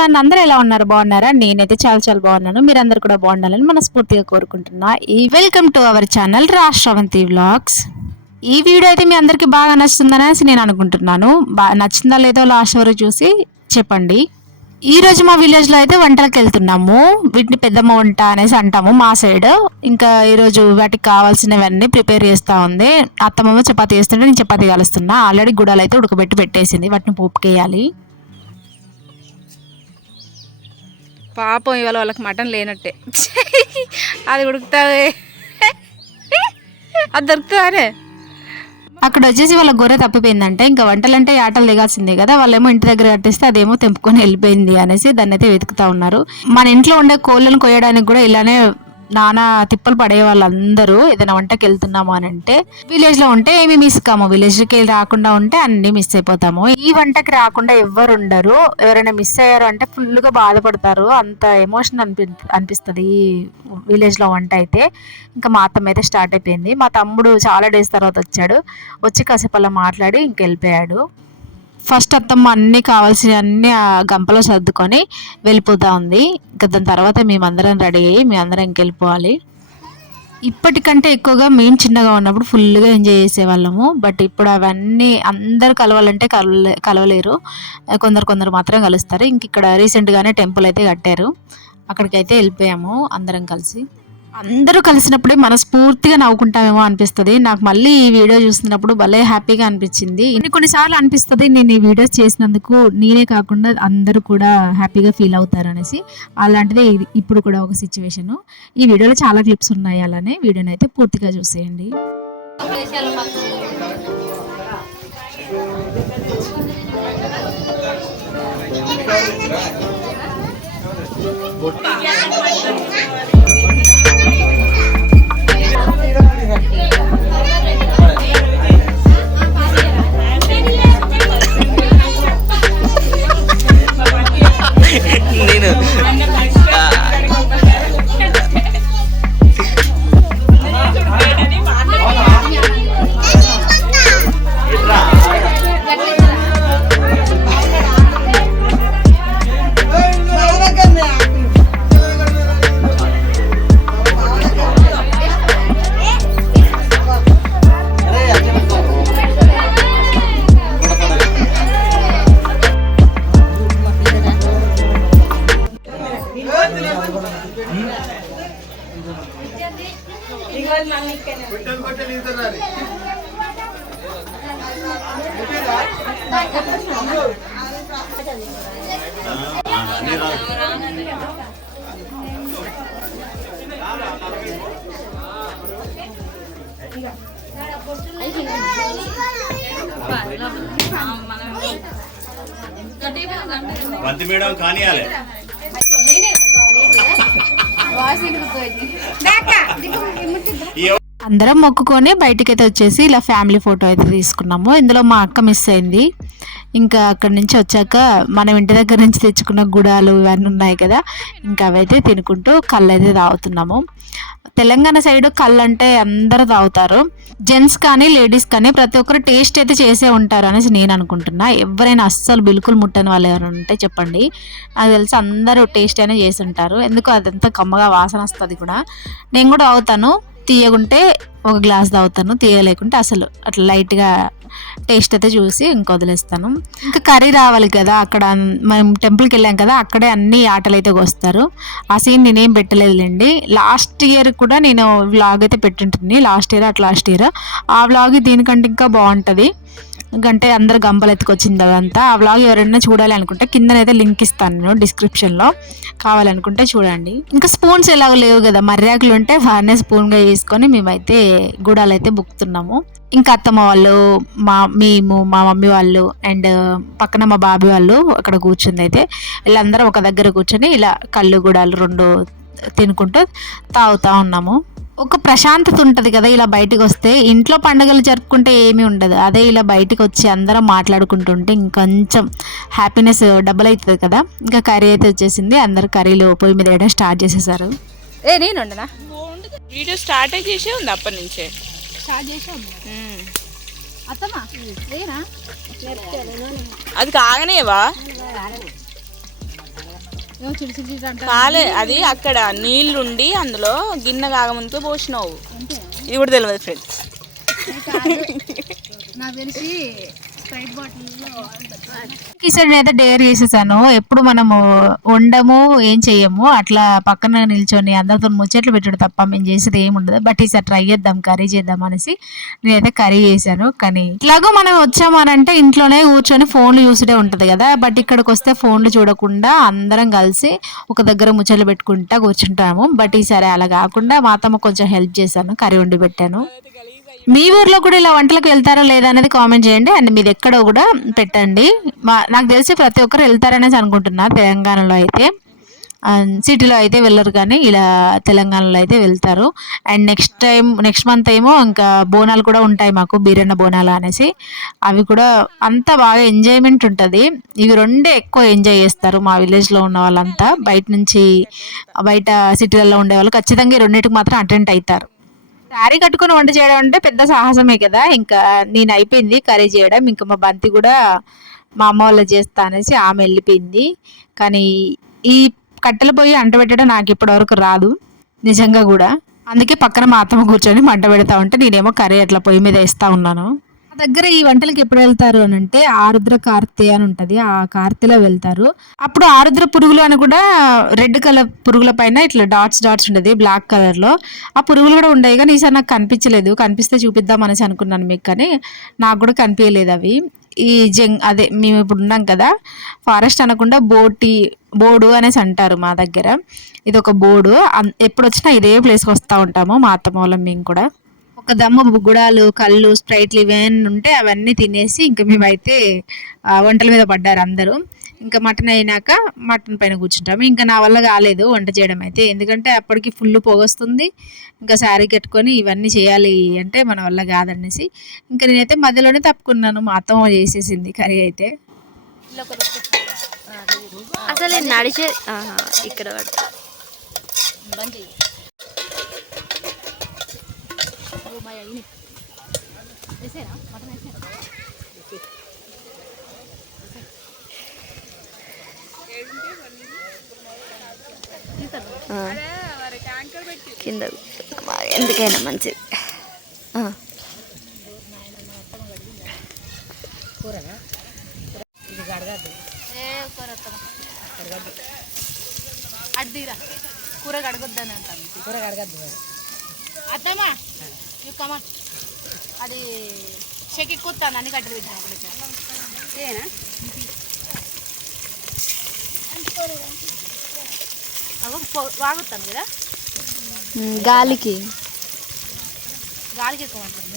Everyone, అందరూ ఎలా ఉన్నారు? బాగున్నారా? నేనైతే చాలా చాలా బాగున్నాను. మీరందరూ కూడా బాగుండాలని మనస్ఫూర్తిగా కోరుకుంటున్నా. Welcome to our channel Sravanthi vlogs. ఈ వీడియో అయితే మీ అందరికి బాగా నచ్చుతుందనేసి నేను అనుకుంటున్నాను. నచ్చిందా లేదో లాస్ట్ వరకు చూసి చెప్పండి. ఈ రోజు మా విలేజ్ లో అయితే వంటలకు వెళ్తున్నాము. వీటిని పెద్దమ్మ వంట అనేసి అంటాము మా సైడ్. ఇంకా ఈ రోజు వాటికి కావాల్సినవన్నీ ప్రిపేర్ చేస్తా ఉంది. అత్తమ్మ చపాతీ చేస్తుంటే నేను చపాతీ కలుస్తున్నా. ఆల్రెడీ గుడాలు అయితే ఉడకబెట్టి పెట్టేసింది. వాటిని పోపుకేయాలి. పాపం ఇవాళ వాళ్ళకి మటన్ లేనట్టే. అది ఉడుకుతుంది, అది దొరుకుతుందనే. అక్కడ వచ్చేసి వాళ్ళ గొర్రె తప్పిపోయిందంటే ఇంకా వంటలంటే ఆటలు దిగాల్సిందే కదా. వాళ్ళేమో ఇంటి దగ్గర కట్టిస్తే అదేమో తెంపుకొని వెళ్ళిపోయింది అనేసి దాన్ని అయితే వెతుకుతా ఉన్నారు. మన ఇంట్లో ఉండే కోళ్ళను కొయ్యడానికి కూడా ఇలానే నానా తిప్పలు పడే వాళ్ళందరూ ఏదైనా వంటకి వెళ్తున్నాము అని అంటే, విలేజ్ లో ఉంటే ఏమి మిస్ కాము, విలేజ్కి రాకుండా ఉంటే అన్ని మిస్ అయిపోతాము. ఈ వంటకి రాకుండా ఎవ్వరు ఉండరు. ఎవరైనా మిస్ అయ్యారు అంటే ఫుల్ గా బాధపడతారు. అంత ఎమోషన్ అనిపిస్తుంది ఈ విలేజ్ లో వంట అయితే. ఇంకా మా అత్తమ్మ అయితే స్టార్ట్ అయిపోయింది. మా తమ్ముడు చాలా డేస్ తర్వాత వచ్చి కాసేపు అలా మాట్లాడి ఇంకెళ్ళిపోయాడు. ఫస్ట్ అత్తమ్మ అన్నీ కావాల్సినవన్నీ ఆ గంపలో సర్దుకొని వెళ్ళిపోతూ ఉంది. ఇంకా దాని తర్వాత మేమందరం రెడీ అయ్యి మేమందరం ఇంకెళ్ళిపోవాలి. ఇప్పటికంటే ఎక్కువగా మేము చిన్నగా ఉన్నప్పుడు ఫుల్గా ఎంజాయ్ చేసేవాళ్ళము. బట్ ఇప్పుడు అవన్నీ అందరు కలవాలంటే కలవలేరు. కొందరు మాత్రం కలుస్తారు. ఇంక ఇక్కడ రీసెంట్గానే టెంపుల్ అయితే కట్టారు. అక్కడికైతే వెళ్ళిపోయాము అందరం కలిసి. అందరూ కలిసినప్పుడే మనస్ఫూర్తిగా నవ్వుకుంటామేమో అనిపిస్తుంది. నాకు మళ్ళీ ఈ వీడియో చూస్తున్నప్పుడు భలే హ్యాపీగా అనిపించింది. కొన్నిసార్లు అనిపిస్తుంది నేను ఈ వీడియోస్ చేసినందుకు నేనే కాకుండా అందరూ కూడా హ్యాపీగా ఫీల్ అవుతారు అనేసి. అలాంటిదే ఇప్పుడు కూడా ఒక సిచ్యువేషన్. ఈ వీడియోలో చాలా క్లిప్స్ ఉన్నాయి. అలానే వీడియోని అయితే పూర్తిగా చూసేయండి. మేడం కానియాలి. అందరం మొక్కుకొని బయటికైతే వచ్చేసి ఇలా ఫ్యామిలీ ఫోటో అయితే తీసుకున్నాము. ఇందులో మా అక్క మిస్ అయింది. ఇంకా అక్కడి నుంచి వచ్చాక మనం ఇంటి దగ్గర నుంచి తెచ్చుకున్న గుడాలు ఇవన్నీ ఉన్నాయి కదా, ఇంకా అవైతే తినుకుంటూ కళ్ళు అయితే తాగుతున్నాము. తెలంగాణ సైడ్ కళ్ళు అంటే అందరూ తాగుతారు. జెంట్స్ కానీ లేడీస్ కానీ ప్రతి ఒక్కరు టేస్ట్ అయితే చేసే ఉంటారు అనేసి నేను అనుకుంటున్నా. ఎవరైనా అస్సలు బిల్కుల్ ముట్టని వాళ్ళు ఎవరైనా ఉంటే చెప్పండి. నాకు తెలిసి అందరూ టేస్ట్ అయినా చేసి ఉంటారు. ఎందుకు అదంతా కమ్మగా వాసన వస్తుంది కూడా. నేను కూడా తాగుతాను. తీయకుంటే ఒక గ్లాస్ తాగుతాను, తీయలేకుంటే అసలు అట్లా లైట్గా టేస్ట్ అయితే చూసి ఇంక వదిలేస్తాను. ఇంకా కర్రీ రావాలి కదా. అక్కడ మనం టెంపుల్కి వెళ్ళాం కదా, అక్కడే అన్ని ఆటలు అయితే కోస్తారు. ఆ సీన్ నేనేం పెట్టలేదులేండి. లాస్ట్ ఇయర్ కూడా నేను వ్లాగ్ అయితే పెట్టింటుంది. లాస్ట్ ఇయర్ ఆ వ్లాగ్ దీనికంటే ఇంకా బాగుంటుంది. ఎందుకంటే అందరు గంపలు ఎత్తుకొచ్చింది అదంతా. ఆ వ్లాగ్ ఎవరైనా చూడాలి అనుకుంటే కిందనైతే లింక్ ఇస్తాను నేను డిస్క్రిప్షన్లో, కావాలనుకుంటే చూడండి. ఇంకా స్పూన్స్ ఎలాగో లేవు కదా, మర్యాకులు ఉంటే వాడినే స్పూన్గా వేసుకొని మేమైతే గుడాలు అయితే బుక్కుతున్నాము. ఇంకా అత్తమ్మ వాళ్ళు, మేము, మా మమ్మీ వాళ్ళు అండ్ పక్కన మా బాబీ వాళ్ళు అక్కడ కూర్చుంది. అయితే వీళ్ళందరం ఒక దగ్గర కూర్చొని ఇలా కళ్ళు గుడాలు రెండు తినుకుంటూ తాగుతూ ఉన్నాము. ఒక ప్రశాంతత ఉంటుంది కదా ఇలా బయటకు వస్తే. ఇంట్లో పండుగలు జరుపుకుంటే ఏమీ ఉండదు. అదే ఇలా బయటకు వచ్చి అందరం మాట్లాడుకుంటుంటే ఇంకొంచెం హ్యాపీనెస్ డబుల్ అవుతుంది కదా. ఇంకా కర్రీ అయితే వచ్చేసింది. అందరు కర్రీలు పొయ్యి మీద వేయడం స్టార్ట్ చేసేసారు. నేను ఉండనా వీడియో స్టార్ట్ చేసే ఉంది అప్పటి నుంచే స్టార్ట్ చేసే ఉంది. అత్తమ్మా అది కాగనేవా కాలే అది అక్కడ నీళ్ళుండి అందులో గిన్నె కాగముందుకే పోసినావు. ఇది కూడా తెలియదు ఫ్రెండ్స్. నాకు తెలిసి ఈసారి అయితే డేర్ చేసేసాను. ఎప్పుడు మనము వండము ఏం చెయ్యము, అట్లా పక్కన నిల్చొని అందరితో ముచ్చట్లు పెట్టడం తప్ప మేము చేసేది ఏమి ఉండదు. బట్ ఈసారి ట్రై చేద్దాం, కర్రీ చేద్దాం అనేసి నేనైతే కర్రీ చేశాను. కానీ ఇట్లాగో మనం వచ్చాము అని అంటే ఇంట్లోనే కూర్చొని ఫోన్లు చూసుడే ఉంటుంది కదా. బట్ ఇక్కడికి వస్తే ఫోన్లు చూడకుండా అందరం కలిసి ఒక దగ్గర ముచ్చట్లు పెట్టుకుంటా కూర్చుంటాము. బట్ ఈసారి అలా కాకుండా మా అత్తమ్మ కొంచెం హెల్ప్ చేశాను, కర్రీ వండి పెట్టాను. మీ ఊర్లో కూడా ఇలా వంటలకు వెళ్తారో లేదా అనేది కామెంట్ చేయండి. అండ్ మీరు ఎక్కడో కూడా పెట్టండి. నాకు తెలిసి ప్రతి ఒక్కరు వెళ్తారనేసి అనుకుంటున్నా. తెలంగాణలో అయితే, సిటీలో అయితే వెళ్ళరు, కానీ ఇలా తెలంగాణలో అయితే వెళ్తారు. అండ్ నెక్స్ట్ మంత్ ఏమో ఇంకా బోనాలు కూడా ఉంటాయి మాకు, బీరన్న బోనాలు అనేసి. అవి కూడా అంతా బాగా ఎంజాయ్మెంట్ ఉంటుంది. ఇవి రెండే ఎక్కువ ఎంజాయ్ చేస్తారు మా విలేజ్లో ఉన్న వాళ్ళంతా. బయట సిటీలలో ఉండే వాళ్ళు ఖచ్చితంగా ఈ రెండింటికి మాత్రం అటెండ్ అవుతారు. శారీ కట్టుకొని వంట చేయడం అంటే పెద్ద సాహసమే కదా. ఇంకా నేను అయిపోయింది కర్రీ చేయడం. ఇంకా మా బంతి కూడా మా అమ్మ వాళ్ళు చేస్తా అనేసి ఆమె వెళ్ళిపోయింది. కానీ ఈ కట్టెల పొయ్యి అంట పెట్టడం నాకు ఇప్పటివరకు రాదు నిజంగా కూడా. అందుకే పక్కన మా అత్తమ్మ కూర్చొని మంట పెడతా ఉంటే నేనేమో కర్రీ అట్లా పొయ్యి మీద వేస్తూ ఉన్నాను. మా దగ్గర ఈ వంటలకి ఎప్పుడు వెళ్తారు అని అంటే ఆరుద్ర కార్తె అని ఉంటుంది, ఆ కార్తెలో వెళ్తారు. అప్పుడు ఆరుద్ర పురుగులు అని కూడా రెడ్ కలర్ పురుగుల పైన ఇట్లా డాట్స్ ఉంటుంది బ్లాక్ కలర్లో. ఆ పురుగులు కూడా ఉండేవి, కానీ ఈసారి నాకు కనిపించలేదు. కనిపిస్తే చూపిద్దాం అనేసి అనుకున్నాను మీకు, కానీ నాకు కూడా కనిపించలేదు అవి. ఈ అదే మేము ఇప్పుడు ఉన్నాం కదా, ఫారెస్ట్ అనకుండా బోర్డు అనేసి అంటారు మా దగ్గర. ఇది ఒక బోర్డు. ఎప్పుడు వచ్చినా ఇదే ప్లేస్కి వస్తూ ఉంటాము మా అత్తమ్మ వాళ్ళం మేము కూడా. ఒక దమ్ము గుడాలు, కళ్ళు, స్ప్రైట్లు ఇవన్నీ ఉంటే అవన్నీ తినేసి ఇంకా మేమైతే వంటల మీద పడ్డారు అందరూ. ఇంకా మటన్ అయినాక మటన్ పైన కూర్చుంటాము. ఇంకా నా వల్ల కాలేదు వంట చేయడం అయితే, ఎందుకంటే అప్పటికి ఫుల్ పొగొస్తుంది. ఇంకా శారీ కట్టుకొని ఇవన్నీ చేయాలి అంటే మన వల్ల కాదనేసి ఇంకా నేనైతే మధ్యలోనే తప్పుకున్నాను. మా అత్తమ్మ చేసేసింది కర్రీ అయితే. అసలు నడిచే ఇక్కడ కింద ఎందుకైనా మంచిది. అడ్డీరా కూర కడగొద్దని అంటాను. కూర కడగద్దు అత్తమ్మా, అది చెక్కి కూతాను అన్ని కట్టెలు పెట్టినా వాగుతాను కదా. గాలికి ఎక్కువ అంటుంది.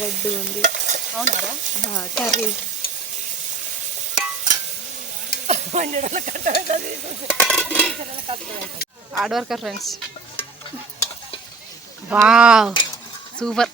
రెడ్ ఉంది. అవునారా curry hard worker friends. Wow super.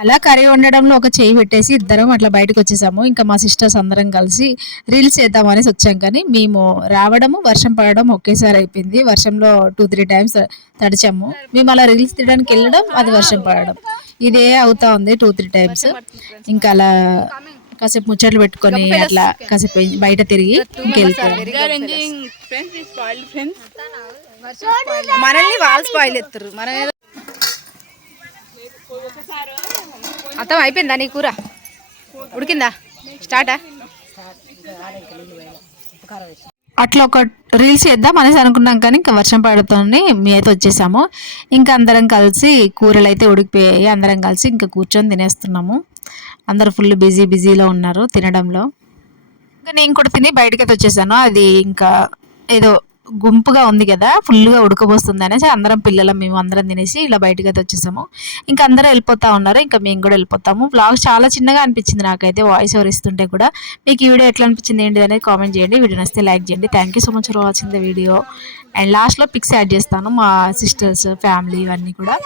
అలా కర్రీ వండడంలో ఒక చేయి పెట్టేసి ఇద్దరం అట్లా బయటకు వచ్చేసాము. ఇంకా మా సిస్టర్స్ అందరం కలిసి రీల్స్ చేద్దాం అనేసి వచ్చాం, కానీ మేము రావడము వర్షం పడడం ఒకేసారి అయిపోయింది. వర్షంలో 2-3 టైమ్స్ తడిచాము. మేము అలా రీల్స్ తీయడానికి వెళ్ళడం, అది వర్షం పడడం, ఇదే అవుతా ఉంది 2-3 టైమ్స్. ఇంకా అలా కాసేపు ముచ్చట్లు పెట్టుకొని అట్లా కాసేపు బయట తిరిగి ఇంకెళ్ళిపోయాం. మనల్ని వాళ్ళు స్పాయిల్ ఎత్తురు. మనం అర్థం అయిపోయిందా నీ కూర? ఉడికిందా? స్టార్టా? అట్లా ఒక రీల్స్ చేద్దాం అనేసి అనుకున్నాం, కానీ ఇంకా వర్షం పడుతుంది మీ అయితే వచ్చేసాము. ఇంకా అందరం కలిసి కూరలు అయితే ఉడికిపోయాయి. అందరం కలిసి ఇంకా కూర్చొని తినేస్తున్నాము. అందరూ ఫుల్ బిజీలో ఉన్నారు తినడంలో. ఇంకా నేను కూడా తిని బయటకైతే వచ్చేసాను. అది ఇంకా ఏదో గుంపుగా ఉంది కదా, ఫుల్గా ఉడకబోస్తుంది అనేసి అందరం పిల్లలం మేము అందరం తినేసి ఇలా బయటకు అయితే వచ్చేసాము. ఇంకా అందరూ వెళ్ళిపోతా ఉన్నారు, ఇంకా మేము కూడా వెళ్ళిపోతాము. వ్లాగ్ చాలా చిన్నగా అనిపించింది నాకైతే వాయిస్ ఓవర్ ఇస్తుంటే కూడా. మీకు ఈ వీడియో ఎట్లా అనిపించింది ఏంటి అనేది కామెంట్ చేయండి. వీడియో నచ్చితే లైక్ చేయండి. Thank you so much for watching the video. And లాస్ట్లో పిక్స్ యాడ్ చేస్తాను మా సిస్టర్స్ ఫ్యామిలీ ఇవన్నీ కూడా.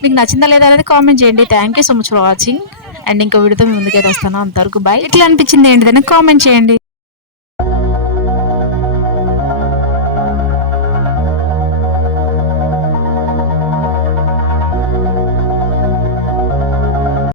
మీకు నచ్చిందా లేదా అనేది కామెంట్ చేయండి. Thank you so much for watching. And ఇంకో వీడియోతో మీ ముందుకైతే వస్తాను. అంతవరకు బాయ్. ఎట్లా అనిపించింది ఏంటిదని కామెంట్ చేయండి.